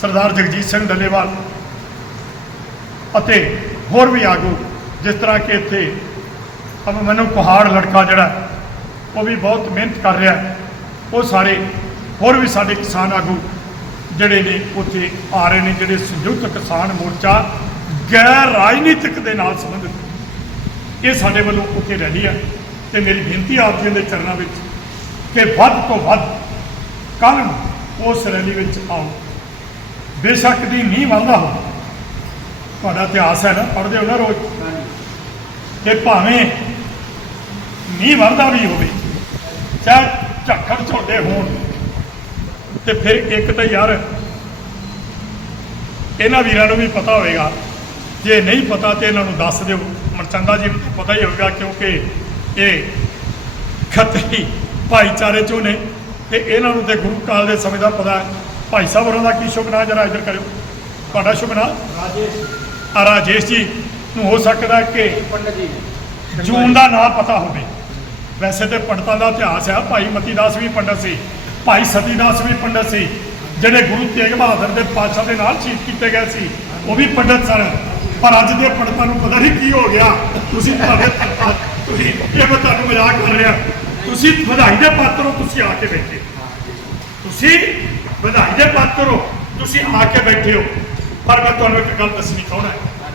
ਸਰਦਾਰ ਜਗਜੀਤ ਸਿੰਘ ਡੱਲੇਵਾਲ ਅਤੇ ਹੋਰ ਵੀ ਆਗੂ, ਜਿਸ ਤਰ੍ਹਾਂ ਕਿ ਇੱਥੇ ਅਬ ਮੈਨੂੰ ਕੁਹਾੜ ਲੜਕਾ ਜਿਹੜਾ, ਉਹ ਵੀ ਬਹੁਤ ਮਿਹਨਤ ਕਰ ਰਿਹਾ ਉਹ ਸਾਰੇ ਹੋਰ ਵੀ ਸਾਡੇ ਕਿਸਾਨ ਆਗੂ ਜਿਹੜੇ ਨੇ, ਉੱਥੇ ਆ ਰਹੇ ਨੇ, ਜਿਹੜੇ ਸੰਯੁਕਤ ਕਿਸਾਨ ਮੋਰਚਾ ਗੈਰ ਰਾਜਨੀਤਿਕ ਦੇ ਨਾਲ ਸੰਬੰਧਿਤ ਇਹ ਸਾਡੇ ਵੱਲੋਂ ਉੱਥੇ ਰੈਲੀ ਹੈ ਤੇ ਮੇਰੀ ਬੇਨਤੀ ਆਪ ਜੀ ਦੇ ਚਰਨਾਂ ਵਿੱਚ ਕਿ ਵੱਧ ਤੋਂ ਵੱਧ ਕੱਲ੍ਹ ਉਸ ਰੈਲੀ ਵਿੱਚ ਆਓ। ਬੇਸ਼ੱਕ ਦੀ ਨਹੀਂ ਵੱਧਦਾ ਹੋ ਤੁਹਾਡਾ ਇਤਿਹਾਸ ਹੈ ਨਾ ਪੜ੍ਹਦੇ ਹੋ ਨਾ ਰੋਜ਼। ਕਿ ਭਾਵੇਂ ਨਹੀਂ ਵਰਦਾ ਵੀ ਹੋਵੇ ਚਾਹੇ ਝੱਖੜ ਝੋਡੇ ਹੋਣ ਤੇ ਫਿਰ ਇੱਕ ਤਾਂ ਯਾਰ ਇਹਨਾਂ ਵੀਰਾਂ ਨੂੰ ਵੀ ਪਤਾ ਹੋਵੇਗਾ। ਜੇ ਨਹੀਂ ਪਤਾ ਤੇ ਇਹਨਾਂ ਨੂੰ ਦੱਸ ਦਿਓ। ਮਰਚੰਦਾ ਜੀ ਨੂੰ ਤਾਂ ਪਤਾ ਹੀ ਹੋਵੇਗਾ ਕਿਉਂਕਿ ਇਹ ਖੱਤਰੀ ਭਾਈਚਾਰੇ ਚੋਂ ਨੇ ਤੇ ਇਹਨਾਂ ਨੂੰ ਤੇ ਗੁਰੂ ਕਾਲ ਦੇ ਸਮੇਂ ਦਾ ਪਤਾ ਹੈ। ਭਾਈ ਸਾਹਿਬ ਹੋਰਾਂ ਦਾ ਕੀ ਸ਼ੁਭ ਨਾਂ ਜਰਾ ਇੱਧਰ ਕਰਿਓ। ਤੁਹਾਡਾ ਸ਼ੁਭ ਨਾਂ ਰਾਜੇਸ਼ ਆ ਰਾਜੇਸ਼ ਜੀ ਨੂੰ ਹੋ ਸਕਦਾ ਕਿ ਪੰਡਤ ਜੀ। ਜੂਨ ਦਾ ਨਾਂ ਪਤਾ ਹੋਵੇ। ਵੈਸੇ ਤੇ ਪੰਡਤਾਂ ਦਾ ਇਤਿਹਾਸ ਹੈ ਭਾਈ ਮਤੀਦਾਸ ਵੀ ਪੰਡਤ ਸੀ ਭਾਈ ਸਤੀਦਾਸ ਵੀ ਪੰਡਤ ਸੀ ਜਿਹੜੇ ਗੁਰੂ ਤੇਗ ਬਹਾਦਰ ਦੇ ਪਾਤਸ਼ਾਹ ਦੇ ਨਾਲ ਸ਼ਹੀਦ ਕੀਤੇ ਗਏ ਸੀ ਉਹ ਵੀ ਪੰਡਤ ਸਨ। ਪਰ ਅੱਜ ਦੇ ਪੰਡਤਾਂ ਨੂੰ ਪਤਾ ਨਹੀਂ ਕੀ ਹੋ ਗਿਆ। ਤੁਸੀਂ ਤੁਹਾਡੇ ਤੁਸੀਂ ਇਹ ਮੈਂ ਤੁਹਾਨੂੰ ਮਜ਼ਾਕ ਕਰ ਰਿਹਾ। ਤੁਸੀਂ ਵਧਾਈ ਦੇ ਪਾਤਰ ਹੋ ਤੁਸੀਂ ਆ ਕੇ ਬੈਠੇ। ਤੁਸੀਂ ਵਧਾਈ ਦੇ ਪਾਤਰ ਹੋ ਤੁਸੀਂ ਆ ਕੇ ਬੈਠੇ ਹੋ। ਪਰ ਮੈਂ ਤੁਹਾਨੂੰ ਇੱਕ ਗੱਲ ਦੱਸਣੀ ਚਾਹੁੰਦਾ ਹਾਂ।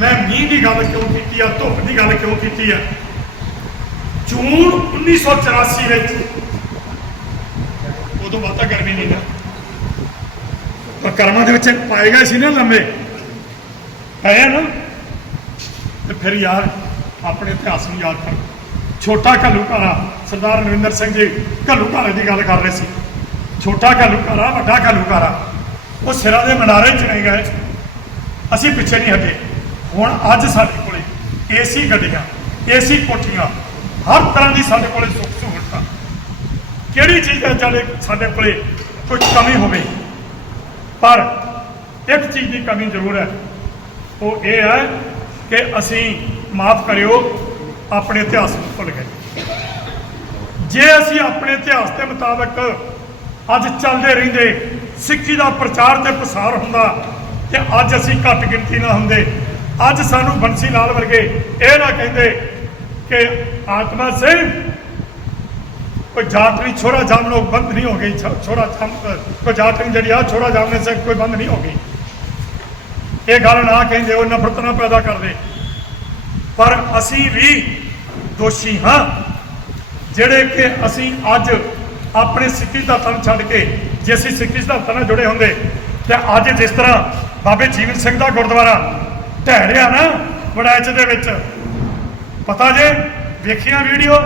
ਮੈਂ ਮੀਂਹ ਦੀ ਗੱਲ ਕਿਉਂ ਕੀਤੀ ਆ, ਧੁੱਪ ਦੀ ਗੱਲ ਕਿਉਂ ਕੀਤੀ ਆ? ਜੂਨ 1984 ਵਿੱਚ ਉਦੋਂ ਬਾਅਦ ਤਾਂ ਗਰਮੀ ਨਹੀਂ ਨਾ ਪਰ ਕਰਮਾਂ ਦੇ ਵਿੱਚ ਪਾਏ ਗਏ ਸੀ ਨਾ ਲੰਮੇ। ਪਏ ਆ ਨਾ। ਤੇ ਫਿਰ ਯਾਰ, ਆਪਣੇ ਇਤਿਹਾਸ ਨੂੰ ਯਾਦ ਕਰ। ਛੋਟਾ ਘੱਲੂਘਾਰਾ ਸਰਦਾਰ ਨਰਿੰਦਰ ਸਿੰਘ ਜੀ ਘੱਲੂਘਾਰੇ ਦੀ ਗੱਲ ਕਰ ਰਹੇ ਸੀ। ਛੋਟਾ ਘੱਲੂਘਾਰਾ, ਵੱਡਾ ਘੱਲੂਘਾਰਾ, ਉਹ ਸਿਰਾਂ ਦੇ ਮਨਾਰੇ ਚਣੇ ਗਏ। ਅਸੀਂ ਪਿੱਛੇ ਨਹੀਂ ਹਟੇ। ਹੁਣ ਅੱਜ ਸਾਡੇ ਕੋਲੇ ਏਸੀ ਗੱਡੀਆਂ ਏਸੀ ਕੋਠੀਆਂ, ਹਰ ਤਰ੍ਹਾਂ ਦੀ ਸਾਡੇ ਕੋਲੇ ਸੁੱਖ ਸਹੂਲਤਾਂ। ਕਿਹੜੀ ਚੀਜ਼ ਹੈ ਜਿਹੜੇ ਸਾਡੇ ਕੋਲੇ ਕੋਈ ਕਮੀ ਹੋਵੇ? ਪਰ ਇੱਕ ਚੀਜ਼ ਦੀ ਕਮੀ ਜ਼ਰੂਰ ਹੈ। ਉਹ ਇਹ ਹੈ ਕਿ ਅਸੀਂ ਮਾਫ ਕਰਿਓ, ਆਪਣੇ ਇਤਿਹਾਸ ਨੂੰ ਭੁੱਲ ਗਏ। ਜੇ ਅਸੀਂ ਆਪਣੇ ਇਤਿਹਾਸ ਦੇ ਮੁਤਾਬਕ ਅੱਜ ਚੱਲਦੇ ਰਹਿੰਦੇ। ਸਿੱਖੀ ਦਾ ਪ੍ਰਚਾਰ ਤੇ ਪ੍ਰਸਾਰ ਹੁੰਦਾ ਤੇ ਅੱਜ ਅਸੀਂ ਘੱਟ ਗਿਣਤੀ ਨਾ ਹੁੰਦੇ। ਅੱਜ ਸਾਨੂੰ ਬੰਸੀ ਲਾਲ ਵਰਗੇ ਇਹ ਨਾ ਕਹਿੰਦੇ ਕਿ ਆਤਮਾ ਸਿੰਘ ਕੋਈ ਜਾਤਰੀ ਛੋਰਾ ਲੋਕ ਬੰਦ ਨਹੀਂ ਹੋ ਗਈ। ਛ- ਛੋਰਾ ਜਾਮ, ਕੋਈ ਜਾਤਰੀ ਜਿਹੜੀ ਆ, ਛੋਰਾ ਜਾਮਨੇ ਸੇ ਕੋਈ ਬੰਦ ਨਹੀਂ ਹੋ ਗਈ। ਇਹ ਗੱਲ ਨਾ ਕਹਿੰਦੇ, ਉਹ ਨਫ਼ਰਤ ਨਾ ਪੈਦਾ ਕਰਦੇ। ਪਰ ਅਸੀਂ ਵੀ ਦੋਸ਼ੀ ਹਾਂ, ਜਿਹੜੇ ਕਿ ਅਸੀਂ ਅੱਜ ਆਪਣੇ ਸਿੱਖੀ ਧਰਤਾਂ ਨੂੰ ਛੱਡ ਕੇ ਜੇ ਅਸੀਂ ਸਿੱਖੀ ਧਰਤਾਂ ਨਾਲ ਜੁੜੇ ਹੁੰਦੇ, ਤੇ ਅੱਜ ਜਿਸ ਤਰ੍ਹਾਂ ਬਾਬੇ ਜੀਵਨ ਸਿੰਘ ਦਾ ਗੁਰਦੁਆਰਾ ਢਹਿ ਨਾ ਵੜੈਚ ਦੇ ਵਿੱਚ, ਪਤਾ ਜੇ, ਵੇਖੀਆਂ ਵੀਡੀਓ?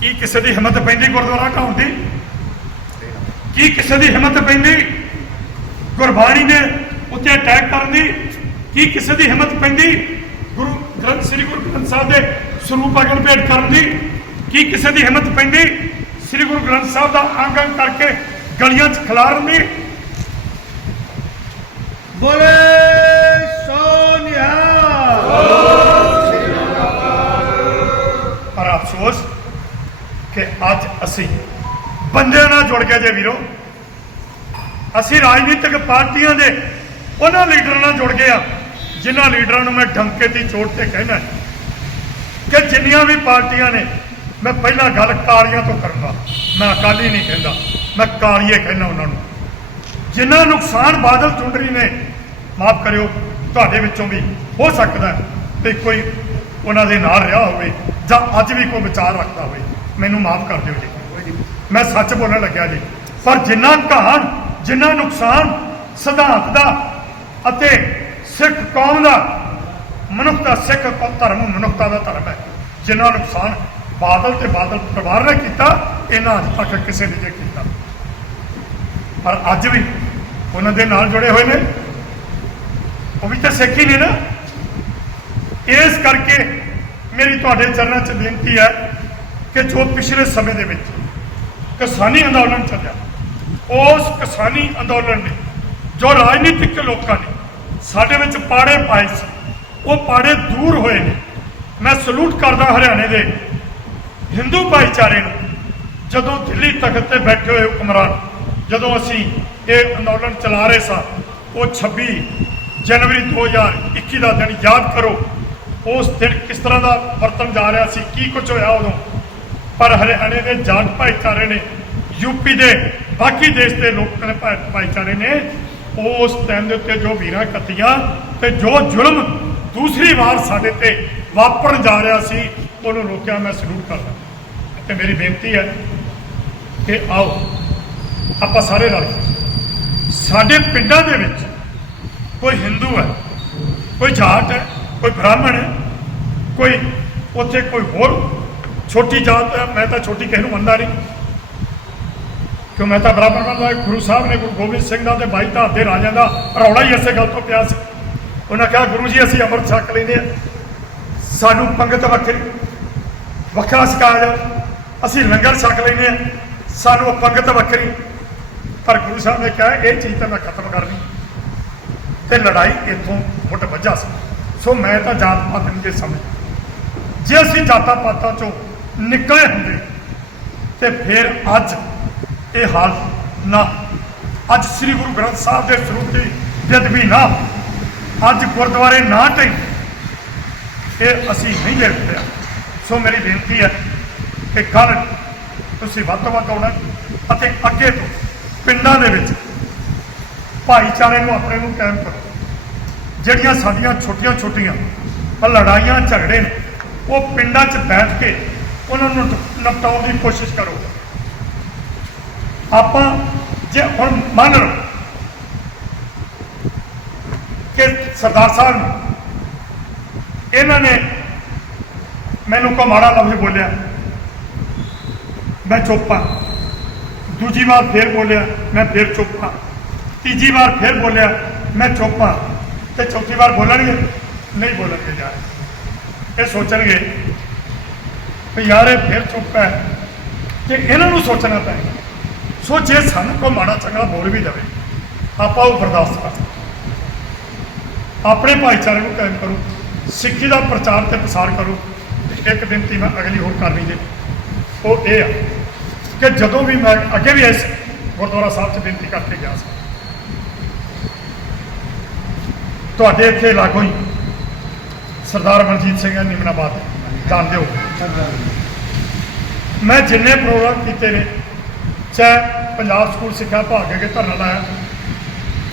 ਕੀ ਕਿਸੇ ਦੀ ਹਿੰਮਤ ਪੈਂਦੀ ਗੁਰਦੁਆਰਾ ਢਾਉਣ ਦੀ? ਕੀ ਕਿਸੇ ਦੀ ਹਿੰਮਤ ਪੈਂਦੀ ਗੁਰਬਾਣੀ ਨੇ ਉੱਤੇ ਅਟੈਕ ਕਰਨ ਦੀ? ਕੀ ਕਿਸੇ ਦੀ ਹਿੰਮਤ ਪੈਂਦੀ ਗੁਰੂ ਗ੍ਰੰਥ, ਸ੍ਰੀ ਗੁਰੂ ਗ੍ਰੰਥ ਸਾਹਿਬ ਦੇ ਸਰੂਪ ਅਗਨ ਭੇਟ ਕਰਨ ਦੀ? ਕੀ ਕਿਸੇ ਦੀ ਹਿੰਮਤ ਪੈਂਦੀ? ਸ੍ਰੀ ਗੁਰੂ ਗ੍ਰੰਥ ਸਾਹਿਬ ਦਾ ਆਂਗਨ ਕਰਕੇ ਗਲੀਆਂ 'ਚ ਖਿਲਾਰਨ ਦੀ ਬੋਲੇ ਸੋਨਿਆ। ਪਰ ਅਫਸੋਸ ਕਿ ਅੱਜ ਅਸੀਂ ਬੰਦਿਆਂ ਨਾਲ ਜੁੜ ਗਏ ਜੇ ਵੀਰੋ। ਅਸੀਂ ਰਾਜਨੀਤਿਕ ਪਾਰਟੀਆਂ ਦੇ ਉਹਨਾਂ ਲੀਡਰਾਂ ਨਾਲ ਜੁੜ ਗਏ ਆ ਜਿਨ੍ਹਾਂ ਲੀਡਰਾਂ ਨੂੰ ਮੈਂ ਡੰਕੇ ਦੀ ਚੋਟ ਤੇ ਕਹਿਣਾ ਕਿ ਜਿੰਨੀਆਂ ਵੀ ਪਾਰਟੀਆਂ ਨੇ ਮੈਂ ਪਹਿਲਾਂ ਗੱਲ ਕਾਲੀਆਂ ਤੋਂ ਕਰੂੰਗਾ। ਮੈਂ ਅਕਾਲੀ ਨਹੀਂ ਕਹਿੰਦਾ। ਮੈਂ ਕਾਲੀਏ ਕਹਿੰਦਾ ਉਹਨਾਂ ਨੂੰ। ਜਿੰਨਾ ਨੁਕਸਾਨ ਬਾਦਲ ਚੁੰਡਰੀ ਨੇ, ਮਾਫ ਕਰਿਓ, ਤੁਹਾਡੇ ਵਿੱਚੋਂ ਵੀ ਹੋ ਸਕਦਾ ਹੈ ਵੀ ਕੋਈ ਉਹਨਾਂ ਦੇ ਨਾਲ ਰਿਹਾ ਹੋਵੇ ਜਾਂ ਅੱਜ ਵੀ ਕੋਈ ਵਿਚਾਰ ਰੱਖਦਾ ਹੋਵੇ। ਮੈਨੂੰ ਮਾਫ ਕਰ ਦਿਓ ਜੀ। ਮੈਂ ਸੱਚ ਬੋਲਣ ਲੱਗਿਆ ਜੀ। ਪਰ ਜਿੰਨਾ ਕਹਾਣ ਜਿੰਨਾ ਨੁਕਸਾਨ ਸਿਧਾਂਤ ਦਾ ਅਤੇ ਸਿੱਖ ਕੌਮ ਦਾ, ਮਨੁੱਖ ਦਾ, ਸਿੱਖ ਕੌਮ ਧਰਮ, ਮਨੁੱਖਤਾ ਦਾ ਧਰਮ ਹੈ। ਜਿੰਨਾ ਨੁਕਸਾਨ ਬਾਦਲ ਤੇ ਬਾਦਲ ਪਰਿਵਾਰ ਨੇ ਕੀਤਾ, ਇਹਨਾਂ ਅੱਜ ਤੱਕ ਕਿਸੇ ਨੇ ਜੇ ਕੀਤਾ। ਪਰ ਅੱਜ ਵੀ ਉਹਨਾਂ ਦੇ ਨਾਲ ਜੁੜੇ ਹੋਏ ਨੇ। ਉਹ ਵੀ ਤਾਂ ਸਿੱਖ ਹੀ ਨੇ ਨਾ। ਇਸ ਕਰਕੇ ਮੇਰੀ ਤੁਹਾਡੇ ਚਰਨਾਂ 'ਚ ਬੇਨਤੀ ਹੈ ਕਿ ਜੋ ਪਿਛਲੇ ਸਮੇਂ ਦੇ ਵਿੱਚ ਕਿਸਾਨੀ ਅੰਦੋਲਨ ਚੱਲਿਆ, ਉਸ ਕਿਸਾਨੀ ਅੰਦੋਲਨ ਨੇ, ਜੋ ਰਾਜਨੀਤਿਕ ਲੋਕਾਂ ਨੇ ਸਾਡੇ ਵਿੱਚ ਪਾੜੇ ਪਾਏ ਸੀ, ਉਹ ਪਾੜੇ ਦੂਰ ਹੋਏ ਨੇ। ਮੈਂ ਸਲੂਟ ਕਰਦਾ ਹਰਿਆਣੇ ਦੇ ਹਿੰਦੂ ਭਾਈਚਾਰੇ ਨੂੰ, ਜਦੋਂ ਦਿੱਲੀ ਤਖਤ ਤੇ ਬੈਠੇ ਹੋਏ ਹੁਕਮਰਾਨ, ਜਦੋਂ ਅਸੀਂ ਇਹ ਅੰਦੋਲਨ ਚਲਾ ਰਹੇ ਸਾਂ, ਉਹ 26 ਜਨਵਰੀ 2021 ਦਾ ਦਿਨ ਯਾਦ ਕਰੋ, ਉਸ ਦਿਨ ਕਿਸ ਤਰ੍ਹਾਂ ਦਾ ਵਰਤਨ ਜਾ ਰਿਹਾ ਸੀ, ਕੀ ਕੁਝ ਹੋਇਆ ਉਦੋਂ? ਪਰ ਹਰਿਆਣੇ ਦੇ ਜਾਟ ਭਾਈਚਾਰੇ ਨੇ ਯੂਪੀ ਦੇ ਬਾਕੀ ਦੇਸ਼ ਦੇ ਲੋਕਾਂ ਦੇ ਭਾਈਚਾਰੇ ਨੇ, ਉਸ ਟਾਈਮ ਦੇ ਉੱਤੇ ਜੋ ਵੀਰਾਂ ਕੱਤੀਆਂ ਤੇ ਜੋ ਜ਼ੁਲਮ ਦੂਸਰੀ ਵਾਰ ਸਾਡੇ ਤੇ ਵਾਪਰਨ ਜਾ ਰਿਹਾ ਸੀ, ਉਹਨੂੰ ਰੋਕਿਆ ਮੈਂ ਸਲੂਟ ਕਰਦਾ। ਤੇ ਮੇਰੀ ਬੇਨਤੀ ਹੈ ਕਿ ਆਓ, ਆਪਾਂ ਸਾਰੇ ਰਲ ਕੇ, ਸਾਡੇ ਪਿੰਡਾਂ ਦੇ ਵਿੱਚ ਕੋਈ ਹਿੰਦੂ ਹੈ, ਕੋਈ ਜਾਟ ਹੈ, ਕੋਈ ਬ੍ਰਾਹਮਣ ਹੈ, ਕੋਈ ਉੱਥੇ ਕੋਈ ਹੋਰ ਛੋਟੀ ਜਾਤ ਹੈ, ਮੈਂ ਤਾਂ ਛੋਟੀ ਕਿਸੇ ਨੂੰ ਮੰਨਦਾ ਨਹੀਂ। ਕਿਉਂ ਮੈਂ ਤਾਂ ਬ੍ਰਾਹਮਣ ਮੰਨਦਾ ਗੁਰੂ ਸਾਹਿਬ ਨੇ ਗੁਰੂ ਗੋਬਿੰਦ ਸਿੰਘ ਦਾ ਤੇ ਬਾਈ ਧਾਤ ਦੇ ਰਾਜਿਆਂ ਦਾ ਰੌਲਾ ਹੀ ਇਸੇ ਗੱਲ ਤੋਂ ਪਿਆ ਸੀ। ਉਹਨਾਂ ਕਿਹਾ, ਗੁਰੂ ਜੀ, ਅਸੀਂ ਅੰਮ੍ਰਿਤ ਛਕ ਲੈਂਦੇ ਆ ਸਾਨੂੰ ਪੰਗਤ ਵੱਖਰੀ, ਵੱਖਰਾ ਸਿਖਾਇਆ ਜਾ ਅਸੀਂ ਲੰਗਰ ਛਕ ਲੈਂਦੇ ਆ ਸਾਨੂੰ ਪੰਗਤ ਵੱਖਰੀ। ਪਰ ਗੁਰੂ ਸਾਹਿਬ ਨੇ ਕਿਹਾ, ਇਹ ਚੀਜ਼ ਤਾਂ ਮੈਂ ਖਤਮ ਕਰਨੀ। ਤੇ ਲੜਾਈ ਇੱਥੋਂ ਮੁੱਢ ਵੱਜਾ ਸੀ। ਸੋ ਮੈਂ ਤਾਂ ਜਾਤ ਪਾਤ ਨਹੀਂ ਦੇ ਸਮਝ ਜੇ ਅਸੀਂ ਜਾਤਾਂ ਪਾਤਾਂ ਚੋਂ ਨਿਕਲੇ ਹੁੰਦੇ, ਤੇ ਫਿਰ ਅੱਜ ਇਹ ਹਾਲ ਨਾ। ਅੱਜ ਸ੍ਰੀ ਗੁਰੂ ਗ੍ਰੰਥ ਸਾਹਿਬ ਦੇ ਸਰੂਪ ਦੀ ਬੇਅਦਬੀ ਨਾ। ਅੱਜ ਗੁਰਦੁਆਰੇ ਨਾ ਢਈ ਇਹ ਅਸੀਂ ਨਹੀਂ ਦੇ ਪਿਆ ਸੋ ਮੇਰੀ ਬੇਨਤੀ ਹੈ ਕਿ ਕੱਲ ਤੁਸੀਂ ਵੱਧ ਤੋਂ ਵੱਧ ਆਉਣਾ ਅਤੇ ਅੱਗੇ ਤੋਂ ਪਿੰਡਾਂ ਦੇ ਵਿੱਚ ਭਾਈਚਾਰੇ ਨੂੰ ਆਪਣੇ ਨੂੰ ਕਾਇਮ ਕਰੋ। ਜਿਹੜੀਆਂ ਸਾਡੀਆਂ ਛੋਟੀਆਂ ਛੋਟੀਆਂ ਲੜਾਈਆਂ, ਝਗੜੇ ਨੇ, ਉਹ ਪਿੰਡਾਂ 'ਚ ਬੈਠ ਕੇ ਉਹਨਾਂ ਨੂੰ ਨਿਪਟਾਉਣ ਦੀ ਕੋਸ਼ਿਸ਼ ਕਰੋ। ਆਪਾਂ ਜੇ ਹੁਣ ਮੰਨ ਲਓ ਕਿ ਸਰਦਾਰ ਸਾਹਿਬ ਇਹਨਾਂ ਨੇ ਮੈਨੂੰ ਕੋ ਮਾੜਾ ਲਫ਼ਜ਼ ਬੋਲਿਆ। ਮੈਂ ਚੁੱਪ ਹਾਂ ਦੂਜੀ ਵਾਰ ਫੇਰ ਬੋਲਿਆ, ਮੈਂ ਫੇਰ ਚੁੱਪ ਹਾਂ ਤੀਜੀ ਵਾਰ ਫੇਰ ਬੋਲਿਆ, ਮੈਂ ਚੁੱਪ ਹਾਂ ਤੇ ਚੌਥੀ ਵਾਰ ਬੋਲਣਗੇ, ਨਹੀਂ ਬੋਲਣਗੇ ਯਾਰ। ਇਹ ਸੋਚਣਗੇ ਵੀ ਯਾਰ ਇਹ ਫੇਰ ਚੁੱਪ ਹੈ। ਕਿ ਇਹਨਾਂ ਨੂੰ ਸੋਚਣਾ ਪਏਗਾ ਸੋ ਜੇ ਸਾਨੂੰ ਕੋ ਮਾੜਾ ਚੰਗਾ ਬੋਲ ਵੀ ਜਾਵੇ ਆਪਾਂ ਉਹ ਬਰਦਾਸ਼ਤ ਕਰ ਸਕਦੇ। ਆਪਣੇ ਭਾਈਚਾਰੇ ਨੂੰ ਕਾਇਮ ਕਰੋ। ਸਿੱਖੀ ਦਾ ਪ੍ਰਚਾਰ ਤੇ ਪ੍ਰਸਾਰ ਕਰੋ। ਇੱਕ ਬੇਨਤੀ ਮੈਂ ਅਗਲੀ ਹੋਰ ਕਰਨੀ ਜੇ। ਉਹ ਇਹ ਆ। ਕਿ ਜਦੋਂ ਵੀ ਮੈਂ ਅੱਗੇ ਵੀ ਇਸ ਗੁਰਦੁਆਰਾ ਸਾਹਿਬ 'ਚ ਬੇਨਤੀ ਕਰਕੇ ਗਿਆ ਸੀ। ਤੁਹਾਡੇ ਇੱਥੇ ਲਾਗੋਂ ਹੀ ਸਰਦਾਰ ਮਨਜੀਤ ਸਿੰਘ ਹੈ ਨਿਮਨਾਬਾਦ ਜਾਣਦੇ ਹੋ। ਮੈਂ ਜਿੰਨੇ ਪ੍ਰੋਗਰਾਮ ਕੀਤੇ ਨੇ, ਚਾਹੇ ਪੰਜਾਬ ਸਕੂਲ ਸਿੱਖਿਆ ਭਾਗ ਅੱਗੇ ਧਰਨਾ ਲਾਇਆ,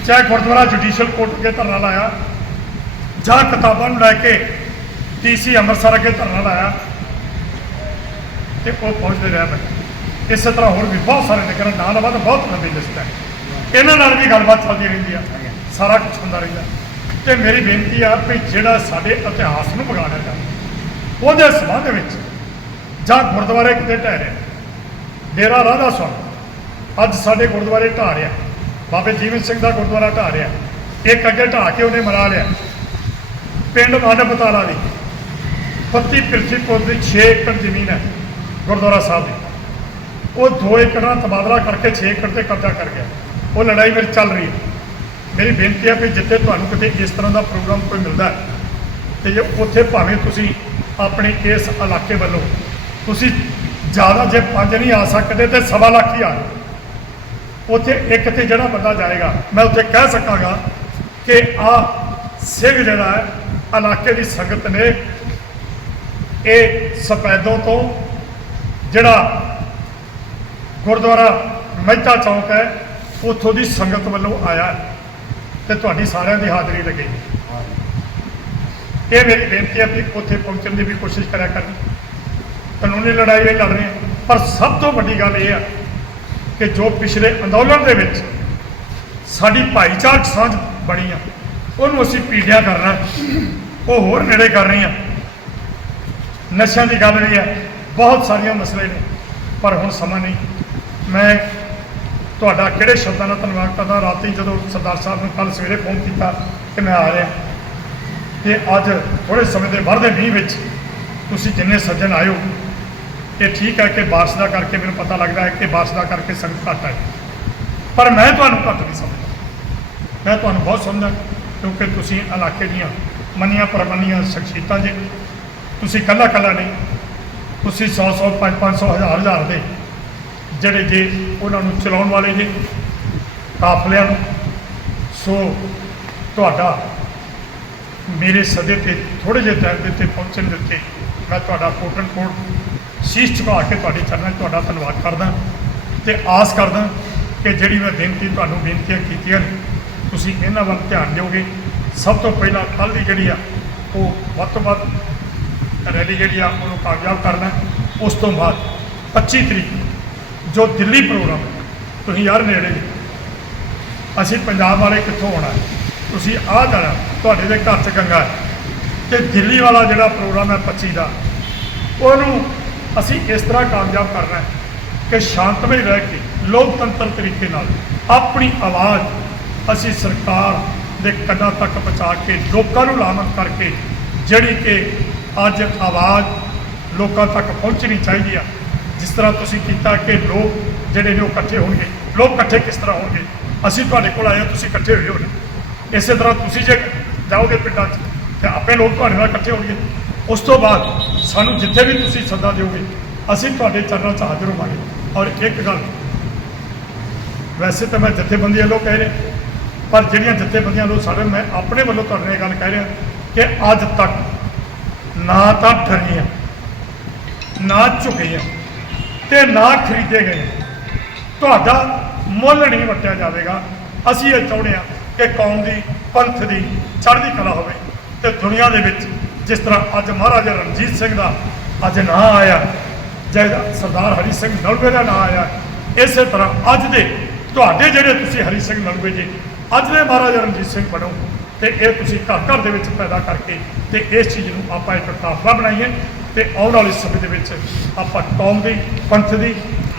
ਚਾਹੇ ਗੁਰਦੁਆਰਾ ਜੁਡੀਸ਼ੀਅਲ ਕੋਰਟ ਅੱਗੇ ਧਰਨਾ ਲਾਇਆ, ਜਾਂ ਕਿਤਾਬਾਂ ਨੂੰ ਲੈ ਕੇ ਡੀਸੀ ਅੰਮ੍ਰਿਤਸਰ ਅੱਗੇ ਧਰਨਾ ਲਾਇਆ, ਤੇ ਉਹ ਪਹੁੰਚਦੇ ਰਹਿ ਪਏ ਇਸੇ ਤਰ੍ਹਾਂ ਹੋਰ ਵੀ ਬਹੁਤ ਸਾਰੇ ਨੇ ਨਿਕਲਣ ਨਾਲ ਦਾ ਬਾਅਦ ਬਹੁਤ ਲੰਬੀ ਲਿਸਟ ਹੈ ਇਹਨਾਂ ਨਾਲ ਵੀ ਗੱਲਬਾਤ ਚੱਲਦੀ ਰਹਿੰਦੀ ਆ। ਸਾਰਾ ਕੁਝ ਹੁੰਦਾ ਰਹਿੰਦਾ। ਤੇ ਮੇਰੀ ਬੇਨਤੀ ਆ ਵੀ ਜਿਹੜਾ ਸਾਡੇ ਇਤਿਹਾਸ ਨੂੰ ਵਿਗਾੜਿਆ ਜਾਂਦਾ ਉਹਦੇ ਸਬੰਧ ਵਿੱਚ ਜਾਂ ਗੁਰਦੁਆਰੇ ਕਿਤੇ ਢਹਿ ਰਿਹਾ। ਡੇਰਾ ਰਾਧਾ ਸਵਾਮੀ ਅੱਜ ਸਾਡੇ ਗੁਰਦੁਆਰੇ ਢਾਹ ਰਿਹਾ। ਬਾਬੇ ਜੀਵਨ ਸਿੰਘ ਦਾ ਗੁਰਦੁਆਰਾ ਢਾਹ ਰਿਹਾ। ਇੱਕ ਅੱਗੇ ਢਾਹ ਕੇ ਉਹਨੇ ਮਰਾ ਲਿਆ। ਪਿੰਡ ਮਾਨਵ ਬਤਾਲਾ ਦੀ ਪੱਤੀ ਪਿਰਥੀਪੁਰ ਦੀ 6 ਏਕੜ ਜ਼ਮੀਨ ਹੈ ਗੁਰਦੁਆਰਾ ਸਾਹਿਬ ਦੀ। ਉਹ 2 ਏਕੜ ਦਾ ਤਬਾਦਲਾ ਕਰਕੇ 6 ਏਕੜ ਤੇ ਕਬਜ਼ਾ ਕਰ ਗਿਆ ਉਹ ਲੜਾਈ ਮੇਰੀ ਚੱਲ ਰਹੀ ਹੈ ਮੇਰੀ ਬੇਨਤੀ ਹੈ ਕਿ ਜਿੱਥੇ ਤੁਹਾਨੂੰ ਕਿਤੇ ਇਸ ਤਰ੍ਹਾਂ ਦਾ ਪ੍ਰੋਗਰਾਮ ਕੋਈ ਮਿਲਦਾ ਹੈ, ਤੇ ਜੇ ਉੱਥੇ ਭਾਵੇਂ ਤੁਸੀਂ ਆਪਣੇ ਇਸ ਇਲਾਕੇ ਵੱਲੋਂ ਤੁਸੀਂ ਜ਼ਿਆਦਾ ਜੇ ਪੰਜ ਨਹੀਂ ਆ ਸਕਦੇ ਤੇ ਸਵਾ ਲੱਖ ਹੀ ਆ ਜਾਓ। ਉੱਥੇ ਇੱਕ ਤੇ ਜਿਹੜਾ ਬੰਦਾ ਜਾਏਗਾ, ਮੈਂ ਉੱਥੇ ਕਹਿ ਸਕਾਂਗਾ ਕਿ ਆ ਸਿੰਘ ਜਿਹੜਾ ਹੈ, ਇਲਾਕੇ ਦੀ ਸੰਗਤ ਨੇ ਇਹ ਸਪੈਦੋਂ ਤੋਂ ਜਿਹੜਾ ਗੁਰਦੁਆਰਾ ਮਹਿਤਾ ਚੌਕ ਹੈ, ਉੱਥੋਂ ਦੀ ਸੰਗਤ ਵੱਲੋਂ ਆਇਆ ਹੈ ਤੇ ਤੁਹਾਡੀ ਸਾਰਿਆਂ ਦੀ ਹਾਜ਼ਰੀ ਲੱਗੀ। ਇਹ ਮੇਰੀ ਬੇਨਤੀ ਹੈ ਕਿ ਉੱਥੇ ਪਹੁੰਚਣ ਦੀ ਵੀ ਕੋਸ਼ਿਸ਼ ਕਰਿਆ ਕਰਨ। ਕਾਨੂੰਨੀ ਲੜਾਈ ਵੀ ਲੜ ਰਹੇ ਹਾਂ। ਪਰ ਸਭ ਤੋਂ ਵੱਡੀ ਗੱਲ ਇਹ ਆ ਕਿ ਜੋ ਪਿਛਲੇ ਅੰਦੋਲਨ ਦੇ ਵਿੱਚ ਸਾਡੀ ਭਾਈਚਾਰਕ ਸਾਂਝ ਬਣੀ ਆ, ਉਹਨੂੰ ਅਸੀਂ ਪੀੜਿਆ ਕਰਨਾ ਉਹ ਹੋਰ ਨੇੜੇ ਕਰ ਰਹੇ ਆ ਨਸ਼ਿਆਂ ਦੀ ਗੱਲ ਨਹੀਂ ਹੈ, ਬਹੁਤ ਸਾਰੀਆਂ ਮਸਲੇ ਨੇ, ਪਰ ਹੁਣ ਸਮਾਂ ਨਹੀਂ। ਮੈਂ ਤੁਹਾਡਾ ਕਿਹੜੇ ਸ਼ਬਦਾਂ ਨਾਲ ਧੰਨਵਾਦ ਕਰਦਾ? ਰਾਤੀ ਜਦੋਂ ਸਰਦਾਰ ਸਾਹਿਬ ਨੂੰ ਕੱਲ ਸਵੇਰੇ ਫੋਨ ਕੀਤਾ ਕਿ ਮੈਂ ਆ ਰਿਹਾ। ਤੇ ਅੱਜ ਥੋੜੇ ਸਮੇਂ ਦੇ ਵੱਧਦੇ ਮੀਂਹ ਵਿੱਚ ਤੁਸੀਂ ਜਿੰਨੇ ਸੱਜਣ ਆਇਓ ਇਹ ਠੀਕ ਹੈ ਕਿ ਬਾਰਿਸ਼ ਦਾ ਕਰਕੇ ਮੈਨੂੰ ਪਤਾ ਲੱਗਦਾ ਹੈ ਕਿ ਬਾਰਿਸ਼ ਦਾ ਕਰਕੇ ਸੰਗਤ ਘੱਟ ਹੈ ਪਰ ਮੈਂ ਤੁਹਾਨੂੰ ਘੱਟ ਨਹੀਂ ਸਮਝਦਾ। ਮੈਂ ਤੁਹਾਨੂੰ ਬਹੁਤ ਸਮਝਦਾ ਕਿਉਂਕਿ ਤੁਸੀਂ ਇਲਾਕੇ ਦੀਆਂ ਮੰਨੀਆਂ ਪਰਮੰਨੀਆਂ ਸ਼ਖਸੀਅਤਾਂ ਜੇ। ਤੁਸੀਂ ਕੱਲਾ ਕੱਲਾ ਨਹੀਂ, ਤੁਸੀਂ 100 100 5 500 ਹਜ਼ਾਰ ਹਜ਼ਾਰ ਦੇ ਜਿਹੜੇ ਜੇ ਉਹਨਾਂ ਨੂੰ ਚਲਾਉਣ ਵਾਲੇ ਜੇ ਕਾਫਲਿਆਂ ਨੂੰ। ਸੋ ਤੁਹਾਡਾ ਮੇਰੇ ਸਦੇ ਤੇ ਥੋੜੇ ਜਿਹੇ ਟਾਈਮ ਦੇ ਉੱਤੇ ਪਹੁੰਚਣ ਦੇ ਉੱਤੇ ਮੈਂ ਤੁਹਾਡਾ ਕੋਟਨ ਕੋਟ ਸ਼ੀਸ਼ ਝੁਕਾ ਕੇ ਤੁਹਾਡੇ ਚਰਨਾਂ 'ਚ ਤੁਹਾਡਾ ਧੰਨਵਾਦ ਕਰਦਾ। ਤੇ ਆਸ ਕਰਦਾ ਕਿ ਜਿਹੜੀ ਮੈਂ ਬੇਨਤੀ ਤੁਹਾਨੂੰ ਬੇਨਤੀਆਂ ਕੀਤੀਆਂ ਨੇ, ਤੁਸੀਂ ਇਹਨਾਂ ਵੱਲ ਧਿਆਨ ਦਿਓਗੇ। ਸਭ ਤੋਂ ਪਹਿਲਾਂ ਕੱਲ੍ਹ ਦੀ ਜਿਹੜੀ ਆ, ਉਹ ਵੱਧ ਤੋਂ ਵੱਧ ਰੈਲੀ ਜਿਹੜੀ ਆ, ਉਹਨੂੰ ਕਾਮਯਾਬ ਕਰਨਾ। ਉਸ ਤੋਂ ਬਾਅਦ 25 ਤਰੀਕ ਜੋ ਦਿੱਲੀ ਪ੍ਰੋਗਰਾਮ ਤੁਸੀਂ ਯਾਰ ਨੇੜੇ ਅਸੀਂ ਪੰਜਾਬ ਵਾਲੇ ਕਿੱਥੋਂ ਆਉਣਾ ਤੁਸੀਂ ਆਹ ਜਾਣਾ ਤੁਹਾਡੇ ਦੇ ਘਰ 'ਚ ਗੰਗਾ ਹੈ। ਤੇ ਦਿੱਲੀ ਵਾਲਾ ਜਿਹੜਾ ਪ੍ਰੋਗਰਾਮ ਹੈ 25 ਦਾ, ਉਹਨੂੰ ਅਸੀਂ ਇਸ ਤਰ੍ਹਾਂ ਕਾਮਯਾਬ ਕਰਨਾ ਹੈ ਕਿ ਸ਼ਾਂਤਮਈ ਰਹਿ ਕੇ, ਲੋਕਤੰਤਰ ਤਰੀਕੇ ਨਾਲ ਆਪਣੀ ਆਵਾਜ਼ ਅਸੀਂ ਸਰਕਾਰ ਦੇ ਕੰਨਾਂ ਤੱਕ ਪਹੁੰਚਾ ਕੇ, ਲੋਕਾਂ ਨੂੰ ਲਾਮਤ ਕਰਕੇ, ਜਿਹੜੀ ਕਿ ਅੱਜ ਆਵਾਜ਼ ਲੋਕਾਂ ਤੱਕ ਪਹੁੰਚਣੀ ਚਾਹੀਦੀ ਆ ਜਿਸ ਤਰ੍ਹਾਂ ਤੁਸੀਂ ਕੀਤਾ ਕਿ ਲੋਕ ਜਿਹੜੇ ਨੇ ਉਹ ਇਕੱਠੇ ਹੋਣਗੇ। ਲੋਕ ਇਕੱਠੇ ਕਿਸ ਤਰ੍ਹਾਂ ਹੋਣਗੇ? ਅਸੀਂ ਤੁਹਾਡੇ ਕੋਲ ਆਏ ਹਾਂ, ਤੁਸੀਂ ਇਕੱਠੇ ਹੋਏ ਹੋ ਇਸੇ ਤਰ੍ਹਾਂ ਤੁਸੀਂ ਜੇ ਜਾਓਗੇ ਪਿੰਡਾਂ 'ਚ ਤੇ ਆਪੇ ਲੋਕ ਤੁਹਾਡੇ ਨਾਲ ਇਕੱਠੇ ਹੋਣਗੇ। ਉਸ ਤੋਂ ਬਾਅਦ ਸਾਨੂੰ ਜਿੱਥੇ ਵੀ ਤੁਸੀਂ ਸੱਦਾ ਦਿਓਗੇ ਅਸੀਂ ਤੁਹਾਡੇ ਚਰਨਾਂ 'ਚ ਹਾਜ਼ਰ ਹੋਵਾਂਗੇ। ਔਰ ਇੱਕ ਗੱਲ ਵੈਸੇ ਤਾਂ ਮੈਂ ਜਥੇਬੰਦੀਆਂ ਵੱਲੋਂ ਕਹਿ ਰਿਹਾ ਪਰ ਜਿਹੜੀਆਂ ਜਥੇਬੰਦੀਆਂ ਲੋਕ ਸਾਡੇ ਮੈਂ ਆਪਣੇ ਵੱਲੋਂ ਤੁਹਾਡੇ ਨਾਲ ਇਹ ਗੱਲ ਕਹਿ ਰਿਹਾ ਕਿ ਅੱਜ ਤੱਕ ਨਾ ਤਾਂ ਡਰੀਆਂ ਨਾ ਝੁਕੀਆਂ ਤੇ ਨਾ ਖਰੀਦੇ ਗਏ। ਤੁਹਾਡਾ ਮੁੱਲ ਨਹੀਂ ਵਟਿਆ ਜਾਵੇਗਾ। ਅਸੀਂ ਇਹ ਚਾਹੁੰਦੇ ਹਾਂ ਕਿ ਕੌਮ ਦੀ, ਪੰਥ ਦੀ, ਚੜ੍ਹਦੀ ਕਲਾ ਹੋਵੇ ਤੇ ਦੁਨੀਆ ਦੇ ਵਿੱਚ ਜਿਸ ਤਰ੍ਹਾਂ ਅੱਜ ਮਹਾਰਾਜਾ ਰਣਜੀਤ ਸਿੰਘ ਦਾ ਅੱਜ ਨਾਂ ਆਇਆ, ਜੈ ਸਰਦਾਰ ਹਰੀ ਸਿੰਘ ਨਲਵੇ ਦਾ ਨਾਂ ਆਇਆ, ਇਸੇ ਤਰ੍ਹਾਂ ਅੱਜ ਦੇ ਤੁਹਾਡੇ ਜਿਹੜੇ ਤੁਸੀਂ ਹਰੀ ਸਿੰਘ ਨਲਵੇ ਜੀ, ਅੱਜ ਦੇ ਮਹਾਰਾਜਾ ਰਣਜੀਤ ਸਿੰਘ ਬਣੋ ਤੇ ਇਹ ਤੁਸੀਂ ਘਰ ਘਰ ਦੇ ਵਿੱਚ ਪੈਦਾ ਕਰਕੇ ਤੇ ਇਸ ਚੀਜ਼ ਨੂੰ ਆਪਾਂ ਇੱਕ ਕਾਫਲਾ ਬਣਾਈਏ। ਤੇ ਆਉਣ ਵਾਲੇ ਸਮੇਂ ਦੇ ਵਿੱਚ ਆਪਾਂ ਕੌਮ ਦੀ, ਪੰਥ ਦੀ,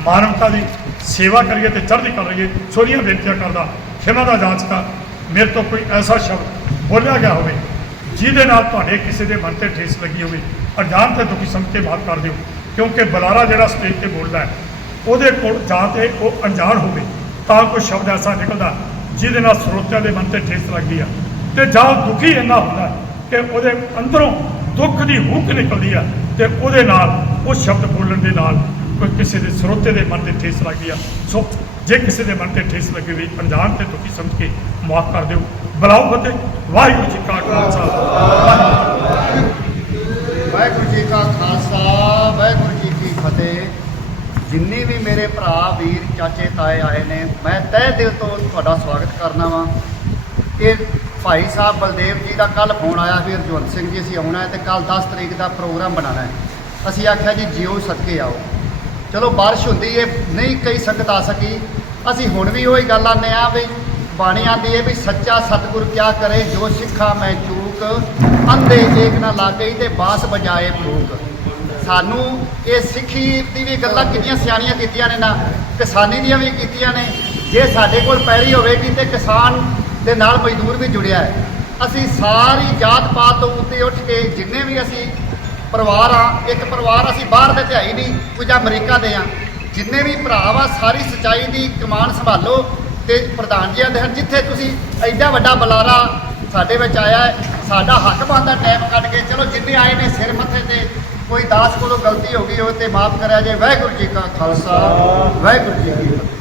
ਮਾਨਵਤਾ ਦੀ ਸੇਵਾ ਕਰੀਏ ਤੇ ਚੜ੍ਹਦੀ ਕਰ ਰਹੀਏ ਛੋੜੀਆਂ ਬੇਨਤੀਆਂ ਕਰਦਾ ਖਿਮਾ ਦਾ ਜਾਂਚ ਕਰ ਮੇਰੇ ਤੋਂ ਕੋਈ ਐਸਾ ਸ਼ਬਦ ਬੋਲਿਆ ਗਿਆ ਹੋਵੇ, ਜਿਹਦੇ ਨਾਲ ਤੁਹਾਡੇ ਕਿਸੇ ਦੇ ਮਨ ਤੇ ਠੇਸ ਲੱਗੀ ਹੋਵੇ, ਅਣਜਾਣ ਤੇ ਦੁਖੀ ਸਮਝ ਕੇ ਮਾਫ ਕਰ ਦਿਓ, ਕਿਉਂਕਿ ਬੁਲਾਰਾ ਜਿਹੜਾ ਸਟੇਜ ਤੇ ਬੋਲਦਾ ਹੈ, ਉਹਦੇ ਕੋਲ ਜਾਂ ਤੇ ਉਹ ਅਣਜਾਣ ਹੋਵੇ, ਤਾਂ ਕੋਈ ਸ਼ਬਦ ਐਸਾ ਨਿਕਲਦਾ ਜਿਹਦੇ ਨਾਲ ਸਰੋਤਿਆਂ ਦੇ ਮਨ ਤੇ ਠੇਸ ਲੱਗਦੀ ਆ, ਤੇ ਜਾਂ ਦੁਖੀ ਇੰਨਾ ਹੁੰਦਾ ਕਿ ਉਹਦੇ ਅੰਦਰੋਂ ਦੁੱਖ ਦੀ ਹੂਕ ਨਿਕਲਦੀ ਆ ਤੇ ਉਹਦੇ ਨਾਲ, ਉਹ ਸ਼ਬਦ ਬੋਲਣ ਦੇ ਨਾਲ ਕੋਈ ਕਿਸੇ ਦੇ ਸਰੋਤੇ ਦੇ ਮਨ ਤੇ ਠੇਸ ਲੱਗਦੀ ਆ। ਸੋ ਜੇ ਕਿਸੇ ਦੇ ਮਨ ਤੇ ਠੇਸ ਲੱਗੀ ਹੋਈ, ਅਣਜਾਣ ਤੇ ਦੁਖੀ ਸਮਝ ਕੇ ਮਾਫ ਕਰ ਦਿਓ। ਬਲਾਉ ਫਤਿਹ। ਵਾਹਿਗੁਰੂ ਜੀ ਕਾ ਖਾਲਸਾ। ਵਾਹਿਗੁਰੂ ਵਾਹਿਗੁਰੂ ਜੀ ਕਾ ਖਾਲਸਾ, ਵਾਹਿਗੁਰੂ ਜੀ ਕੀ ਫਤਿਹ। ਜਿੰਨੇ ਵੀ ਮੇਰੇ ਭਰਾ, ਵੀਰ, ਚਾਚੇ, ਤਾਏ ਆਏ ਨੇ, ਮੈਂ ਤਹਿ ਦਿਲ ਤੋਂ ਤੁਹਾਡਾ ਸਵਾਗਤ ਕਰਨਾ ਵਾਂ। ਇਹ ਭਾਈ ਸਾਹਿਬ ਬਲਦੇਵ ਜੀ ਦਾ ਕੱਲ ਫੋਨ ਆਇਆ ਵੀ ਰਜਵੰਤ ਸਿੰਘ ਜੀ, ਅਸੀਂ ਆਉਣਾ ਹੈ ਤੇ ਕੱਲ 10 ਤਰੀਕ ਦਾ ਪ੍ਰੋਗਰਾਮ ਬਣਾਉਣਾ ਹੈ। ਅਸੀਂ ਆਖਿਆ ਜੀ ਜਿਉ ਸਦਕੇ ਆਓ। ਚਲੋ, ਬਾਰਿਸ਼ ਹੁੰਦੀ ਏ, ਨਹੀਂ ਕਈ ਸੰਗਤ ਆ ਸਕੀ। ਅਸੀਂ ਹੁਣ ਵੀ ਉਹੀ ਗੱਲ ਆਨੇ ਆ ਵੀ ਬਾਣੀ ਆਂਦੀ ਏ ਵੀ ਸੱਚਾ ਸਤਿਗੁਰ ਕਿਆ ਕਰੇ, ਜੋ ਸਿੱਖਾ ਮੈਂ ਚੂਕ, ਅੰਧੇ ਏਕ ਨਾ ਲਾਗੇ ਤੇ ਬਾਸ ਬਜਾਏ ਫੂਕ। ਸਾਨੂੰ ਇਹ ਸਿੱਖੀ ਦੀ ਵੀ ਗੱਲਾਂ ਕਿੰਨੀਆਂ ਸਿਆਣੀਆਂ ਕੀਤੀਆਂ ਨੇ ਨਾ, ਕਿਸਾਨੀ ਦੀਆਂ ਵੀ ਕੀਤੀਆਂ ਨੇ। ਜੇ ਸਾਡੇ ਕੋਲ ਪੈਰੀ ਹੋਵੇਗੀ ਤੇ ਕਿਸਾਨ ਦੇ ਨਾਲ ਮਜ਼ਦੂਰ ਵੀ ਜੁੜਿਆ ਹੈ। ਅਸੀਂ ਸਾਰੀ ਜਾਤ ਪਾਤ ਤੋਂ ਉੱਤੇ ਉੱਠ ਕੇ ਜਿੰਨੇ ਵੀ ਅਸੀਂ ਪਰਿਵਾਰ ਆ, ਇੱਕ ਪਰਿਵਾਰ ਅਸੀਂ ਬਾਹਰ ਦੇ ਤੇ ਹੀ ਨਹੀਂ ਕੁਝ ਅਮਰੀਕਾ ਦੇ ਆ, ਜਿੰਨੇ ਵੀ ਭਰਾ ਵਾ, ਸਾਰੀ ਸਚਾਈ ਦੀ ਕਮਾਨ ਸੰਭਾਲੋ ਤੇ ਪ੍ਰਧਾਨ ਜੀ ਆਂਦੇ ਹਨ, ਜਿੱਥੇ ਤੁਸੀਂ ਐਡਾ ਵੱਡਾ ਬੁਲਾਰਾ ਸਾਡੇ ਵਿੱਚ ਆਇਆ ਸਾਡਾ ਹੱਕ ਬਣਦਾ ਟਾਈਮ ਕੱਢ ਕੇ, ਚਲੋ ਜਿੰਨੇ ਆਏ ਨੇ ਸਿਰ ਮੱਥੇ ਤੇ, ਕੋਈ ਦਾਸ ਕੋਲੋਂ ਗਲਤੀ ਹੋ ਗਈ ਹੋਵੇ ਤੇ ਮਾਫ ਕਰਿਆ ਜੇ ਵਾਹਿਗੁਰੂ ਜੀ ਕਾ ਖਾਲਸਾ, ਵਾਹਿਗੁਰੂ ਜੀ ਕੀ ਫਤਿਹ।